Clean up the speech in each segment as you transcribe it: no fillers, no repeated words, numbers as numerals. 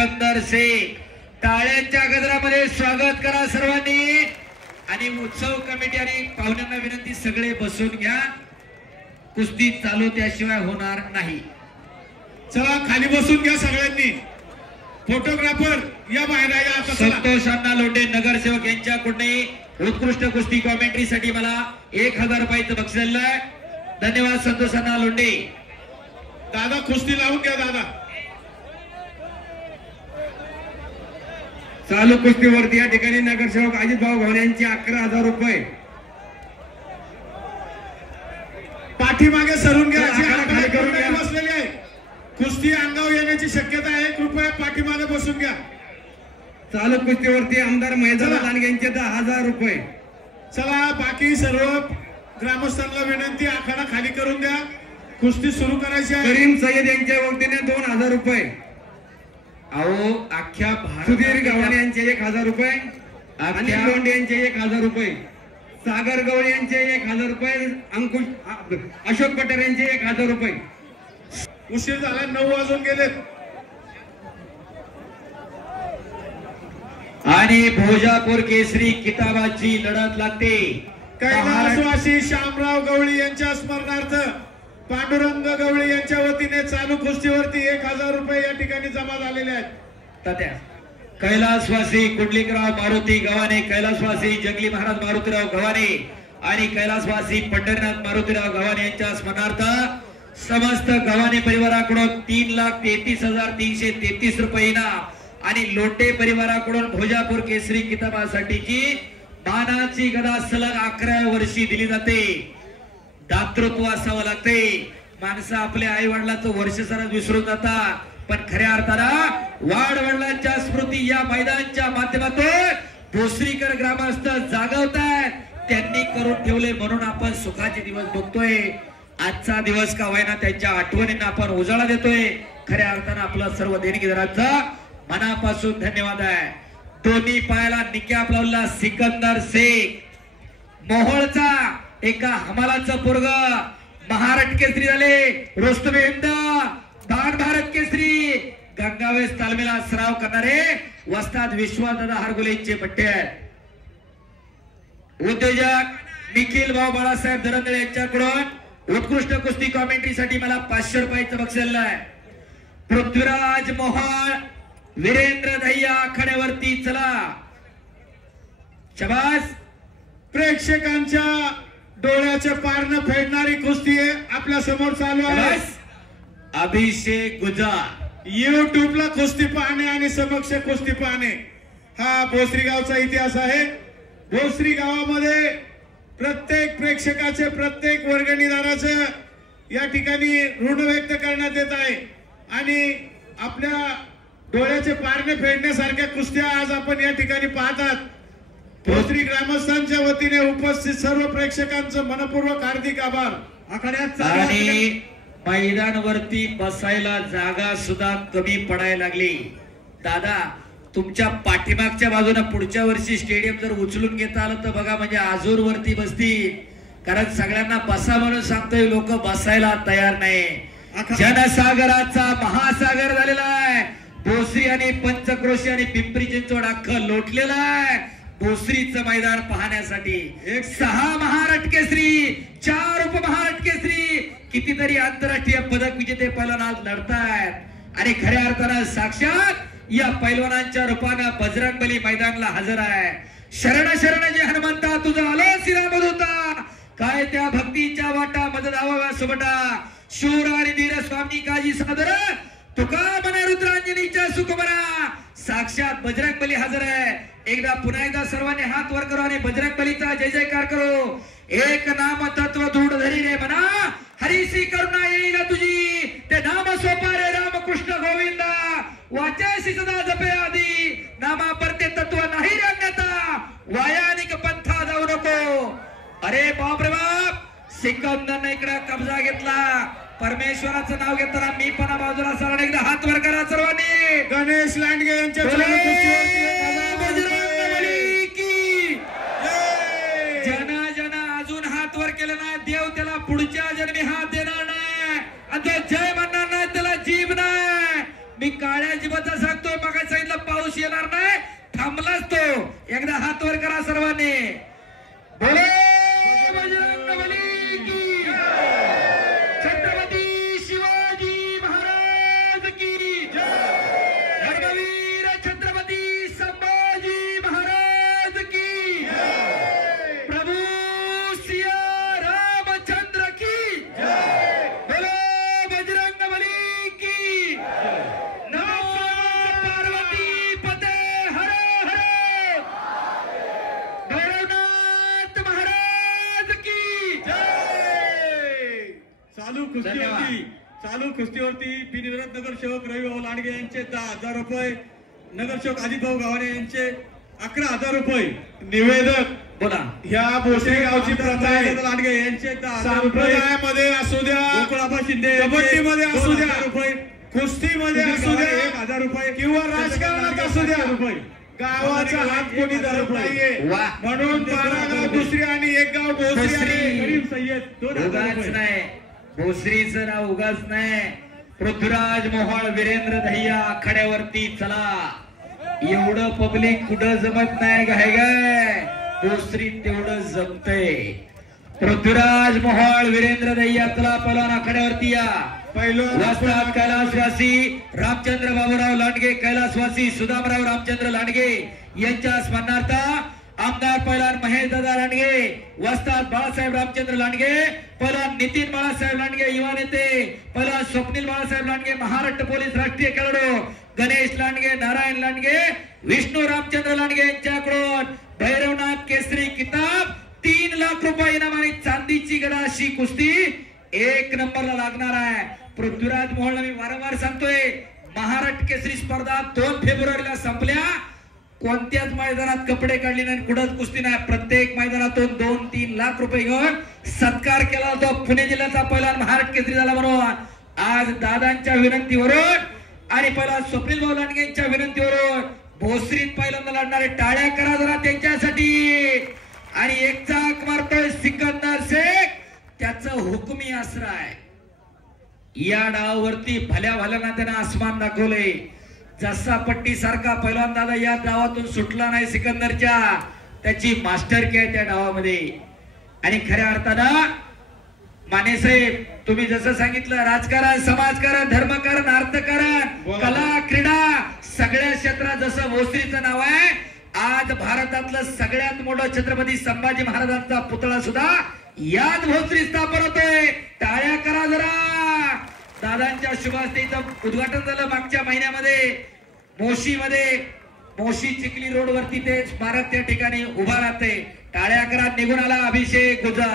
सिकंदर शेख टाळ्यांच्या गजरामध्ये स्वागत करा सर्वांनी। आणि उत्सव कमिटी आणि पाहुण्यांना विनंती, सगळे बसून घ्या, कुस्ती चालू त्याशिवाय होणार नाही। चला खाली बसून घ्या सगळ्यांनी। फोटोग्राफर या बाहेर या। संतोष अण्णा लोंढे नगरसेवक यांच्याकडून उत्कृष्ट कुस्ती कॉमेंट्री साठी मला 1000 रुपयाचं बक्षीस आहे। धन्यवाद संतोष अण्णा लोंढे। दादा कुस्ती लावून घ्या दादा। चालू कुस्तीवरती या ठिकाणी नगरसेवक अजित भाऊ घावणे यांची 11,000 रुपये। पाठीमागे सरून घ्या, खाली करून घ्या। बसलेली आहे, कुस्ती अंगावर येण्याची शक्यता आहे, कृपया पाठीमागे बसून घ्या। चालू कुस्तीवरती आमदार मैदान लांडगे यांचे 10,000 रुपये। चला बाकी सर्व ग्रामस्थांना विनंती, आखाडा खाली करून द्या, कुस्ती सुरू करायची आहे। करीम सय्यद यांच्या वतीने 2,000 रुपये। अहो अख्ख्या सुधीर गव्हाणे यांचे 1,000 रुपये। अनिल लोंढे यांचे 1,000 रुपये। सागर गवळे यांचे 1,000 रुपये। अंकुश अशोक पटेल यांचे 1,000 रुपये। उशीर झाला, 9 वाजून गेले। आणि भोजापूर केसरी किताबाची लढत लागते। कैलासवासी शामराव गवळी यांच्या स्मरणार्थ पांडुरंग गवळी यांच्या वतीने चालू कुस्तीवरती 1,000 रुपये या ठिकाणी जमा झालेले आहेत। तात्या कैलासवासी कुंडलिकराव मारुती गव्हाणे, कैलासवासी जंगली महाराज मारुतीराव गव्हाणे आणि कैलासवासी पंढरीनाथ मारुतीराव गव्हाणे यांच्या स्मरणार्थ समस्त गव्हाणे परिवाराकडून 3,33,333 रुपये इनाम आणि लोटे परिवाराकडून भोजापूर केसरी किताबासाठीची मानाची गदा सलग 11व्या वर्षी दिली जाते। दातृत्व असावं लागते। माणसं आपल्या आई वडिलांचं वर्ष सारा विसरून जातात, पण खऱ्या अर्थानं वाढ वडिलांच्या स्मृती या मैदानाच्या माध्यमातून भोसरीकर ग्रामस्थ जागवतात। त्यांनी करून ठेवले म्हणून आपण सुखाचे दिवस बघतोय। आजचा दिवस का होईना त्यांच्या आठवणींना आपण उजाळा देतोय। खऱ्या अर्थानं आपलं सर्व देणगीदारांचा मनापासून धन्यवाद आहे। दोन्ही पायाला निकाप लावला सिकंदर शेख मोहोळचा, एका हमालाचं पोरग महाराष्ट्र केसरी झाले। रुस्तम हिंद दान भारत केसरी गंगावेस तालमीला सराव करणारे वस्ताद विश्वदादा हरगुलेचे बट्टे आहेत। उद्योजक निखिल भाऊ बाळासाहेब दरंदळे यांच्याकडून उत्कृष्ट कुस्ती कॉमेंट्री साठी मला 500 रुपयाचं बक्षीस आहे। पृथ्वीराज मोहन वीरेंद्र दहिया आखाड्यावरती चला, शाबास। प्रेक्षकांच्या डोळ्याच्या पारनं फेडणारी कुस्ती आपल्या समोर चालू आहे। अभिषेक गुजर युट्यूबला कुस्ती पाहणे आणि समक्ष कुस्ती पाहणे हा भोसरी गावचा इतिहास आहे। भोसरी गावामध्ये प्रत्येक प्रेक्षकाचे, प्रत्येक वर्गणीदाराचे या ठिकाणी ऋण व्यक्त करण्यात येत आहे आणि आपल्या डोळ्याचे पारणे फेडण्यासारख्या कुस्त्या आज आपण या ठिकाणी पाहतात। भोसरी ग्रामस्थांच्या वतीने उपस्थित सर्व प्रेक्षकांचं मनपूर्वक हार्दिक आभार। आखाड्यात आणि मैदानावरती बसायला जागा सुद्धा कमी पडायला लागली। दादा तुमच्या पाठीमागच्या बाजूने पुढच्या वर्षी स्टेडियम जर उचलून घेता आलं तर बघा, म्हणजे आजूर वरती बसतील, कारण सगळ्यांना बसा म्हणून सांगतोय, लोक बसायला तयार नाही। जनसागराचा महासागर झालेला आहे। भोसरी आणि पंचक्रोशी आणि पिंपरी चिंचवड अख्खं लोटलेलं आहे भोसरीचं मैदान पाहण्यासाठी। 6 महाराष्ट्र केसरी, 4 उपमहाराष्ट्र केसरी, कितीतरी आंतरराष्ट्रीय पदक विजेते पैलवान आज लढतायत आणि खऱ्या अर्थानं साक्षात या पैलवानांच्या रूपानं बजरंगबली मैदानाला हजर आहे। शरण शरण जे हनुमंता तुझा आलो श्रीराम होता, काय त्या भक्तीच्या वाटा मदत आवा सोबटा, शूर आणि धीर स्वामी काजी सादर तुका मने रुद्रांजनीच्या सुकुमारा, साक्षात बजरंगबली हजर आहे। एकदा पुन्हा एकदा सर्वांनी हात वर करू आणि बजरंगबलीचा जय जयकार करू। एक नाम तत्व दृढ धरी रे मना, हरीसी करुणा येईल तुझी, ते नाम सोपारे रामकृष्ण गोविंदा, वाचासी सदा जपे आधी, नामा परते तत्व नाही रे अन्यथा, वायानिक पंथा जाऊ नको। अरे बाप रे बाप, सिकंदरने इकडे कब्जा घेतला। परमेश्वराचं नाव घेताना मी पण बाजूला सरांनी एकदा हात वर करा सर्वांनी। गणेश लांडगे यांच्या जन अजून हात वर केलं नाही, देव त्याला पुढच्या जन्मी हात देणार नाही, आणि जय म्हणणार नाही त्याला जीभ नाही। मी काळ्या जीवाचा सांगतोय, मग माणूस येणार नाही, थांबलाच तो. एकदा हात वर करा सर्वांनी. बोले बजरंगबली की छत्रपती शिवाजी महाराज की धर्मवीर छत्रपती संभाजी महाराज की प्रभू सिया रामचंद्र की बोले बजरंगबली की नमो पार्वती पते हर हर भैरवनाथ महाराज की जय. चालू कुस्तीवरती बिनविरोध नगरसेवक रविभाऊ लांडगे यांचे 10,000 रुपये, नगरसेवक अजितभाऊ गावाने यांचे 11,000 रुपये. निवेदक बोला. ह्या भोसरी गावची प्रथा आहे. लांडगे यांचे 10,000 रुपये. संप्रदायामध्ये असू द्या, गोकुळाबा शिंदे कबड्डीमध्ये असू द्या, रुपये कुस्तीमध्ये असू द्या, 1,000 रुपये किंवा राजकारणात असू द्या रुपये. गावाचा हात कोणी धरत नाहीये म्हणून 12 गाव दुसरी आणि 1 गाव भोसरी आणि करीम सय्यद 2,000 रुपये. नाही भोसरीचं नाव उगाच नाही. पृथ्वीराज मोहोळ वीरेंद्र दहिया आखाड्यावरती चला. एवढं पब्लिक कुठं जमत नाही. गाय भोसरी तेवढं जमतंय. पृथ्वीराज मोहोळ वीरेंद्र दहिया चला पहलवान आखाड्यावरती या. वस्ताद कैलासवासी रामचंद्र बाबूराव लांडगे, कैलासवासी सुदामराव रामचंद्र लांडगे यांच्या स्मरणार्थ आमदार पहलवान महेश दादा लांडगे, वस्ताद बाळासाहेब रामचंद्र लांडगे, पहलवान नितीन बाळासाहेब लांडगे युवा नेते, पहलवान स्वप्नील बाळासाहेब लांडगे महाराष्ट्र पोलीस राष्ट्रीय खेळाडू, गणेश लांडगे, नारायण लांडगे, विष्णू रामचंद्र लांडगे यांच्याकडून भैरवनाथ केसरी किताब 3 लाख रुपये इनाम आणि चांदीची गदा अशी कुस्ती 1 नंबरला लागणार आहे. पृथ्वीराज मोहोळला मी वारंवार सांगतोय, महाराष्ट्र केसरी स्पर्धा 2 फेब्रुवारीला संपल्या. कोणत्याच मैदानात कपडे काढले नाही, कुठंच कुस्ती नाही. प्रत्येक मैदानातून 2-3 लाख रुपये घेऊन सत्कार केला होता. पुणे जिल्ह्याचा पहिला महाराष्ट्र केसरी झाला. म्हणून आज दादांच्या विनंतीवरून आणि पहिला स्वप्नील भाऊ लांडगे यांच्या विनंतीवरून भोसरीत पहिल्यांदा लढणारे टाळ्या करा जरा त्यांच्यासाठी. आणि एक चाक मारतोय सिकंदर शेख, त्याचं हुकुमी आश्रय. या डावावरती भल्या भल्याना त्यानं आसमान दाखवले. जसा पट्टी सारखा पहिलवान दादा या डावातून सुटला नाही सिकंदरच्या, त्याची मास्टरकी आहे त्या डावामध्ये. आणि खऱ्या अर्थानं मानेसाहेब तुम्ही जसं सांगितलं, राजकारण, समाजकारण, धर्मकारण, अर्थकारण, कला, क्रीडा सगळ्या क्षेत्रात जसं भोसरीचं नाव आहे, आज भारतातलं सगळ्यात मोठं छत्रपती संभाजी महाराजांचा पुतळा सुद्धा याच भोसरी स्थापन होतोय. टाळ्या करा जरा. दादांच्या शुभास्तेचं उद्घाटन झालं मागच्या महिन्यामध्ये मोशी चिखली रोड वरती. ते स्मारक त्या ठिकाणी उभा राहते. टाळ्या करा. निघून आला अभिषेक गुजर.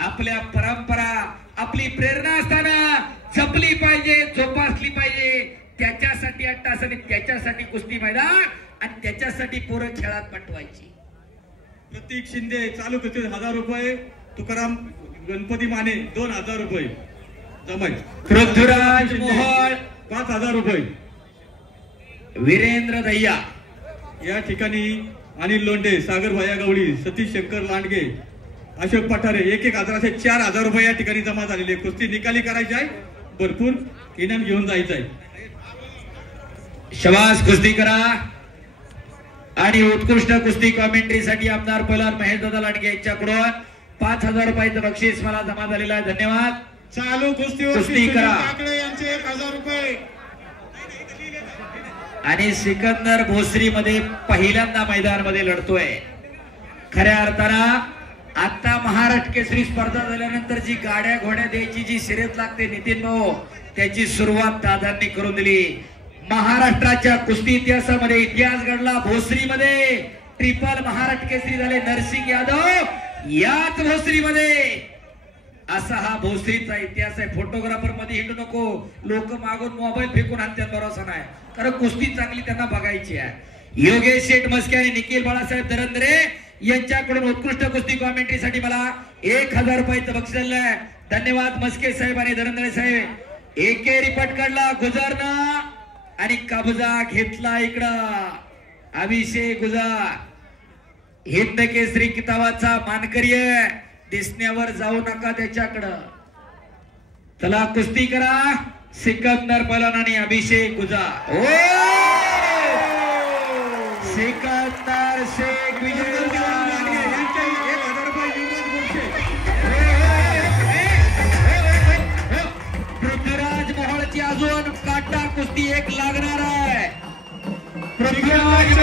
आपल्या परंपरा, आपली प्रेरणा असताना जपली पाहिजे, जोपासली पाहिजे. त्याच्यासाठी 8 तास आणि त्याच्यासाठी कुस्ती मैदान आणि त्याच्यासाठी पोरं खेळात पाठवायची. प्रतीक शिंदे चालू कुस्ती 1,000 रुपये, तुकाराम गणपती माने 2,000 रुपये जमाय. पृथ्वीराज मोहोळ 5,000 रुपये. वीरेंद्र दहिया या ठिकाणी अनिल लोंढे, सागर भाया गवळी, सतीश शंकर लांडगे, अशोक पठारे 1,000 असे 4,000 रुपये या ठिकाणी जमा झालेले. कुस्ती निकाली करायची आहे, भरपूर इनाम घेऊन जायचं आहे. शबास कुस्ती करा. आणि उत्कृष्ट कुस्ती कॉमेंट्रीसाठी आमदार पहलवान महेश दादा लांडगे यांच्याकडून 5,000 रुपयाचं बक्षीस मला जमा झालेलं आहे. धन्यवाद. चालू कुस्ती करा. यांचे 1,000 रुपये. आणि सिकंदर भोसरी मध्ये पहिल्यांदा मैदानामध्ये लढतोय. खऱ्या अर्थानं आता महाराष्ट्र केसरी स्पर्धा झाल्यानंतर जी गाड्या घोड्या द्यायची जी शर्यत लागते नितीन भाऊ, त्याची सुरुवात दादांनी करून दिली. महाराष्ट्राच्या कुस्ती इतिहासामध्ये इतिहास घडला. भोसरीमध्ये ट्रिपल महाराष्ट्र केसरी झाले नरसिंग यादव याच भोसरीमध्ये. असा हा भोसरीचा इतिहास आहे. फोटोग्राफर मध्ये हिंडू नको, लोक मागून मोबाईल फेकून आणतात, भरोसा नाही. कारण कुस्ती चांगली त्यांना बघायची आहे. योगेश शेठ मस्के आणि निखिल बाळासाहेब दरंदरे यांच्याकडून उत्कृष्ट कुस्ती कॉमेंट्रीसाठी मला 1,000 रुपयाचं बक्षीस आहे. धन्यवाद मस्के साहेब आणि दरंदरे साहेब. एकेरी पटकडला गुजरना आणि कब्जा घेतला इकडं अभिषेक गुजर. हिंद केसरी किताबाचा मानकरी आहे. दिसण्यावर जाऊ नका त्याच्याकडं. चला कुस्ती करा. सिकंदर पहलवान आणि अभिषेक गुजर. सिकंदर शेख विजय यांचे 1000 रुपये युवराज गोडसे. पृथ्वीराज मोहोळची अजून काटा कुस्ती एक लागणार आहे. पृथ्वीराज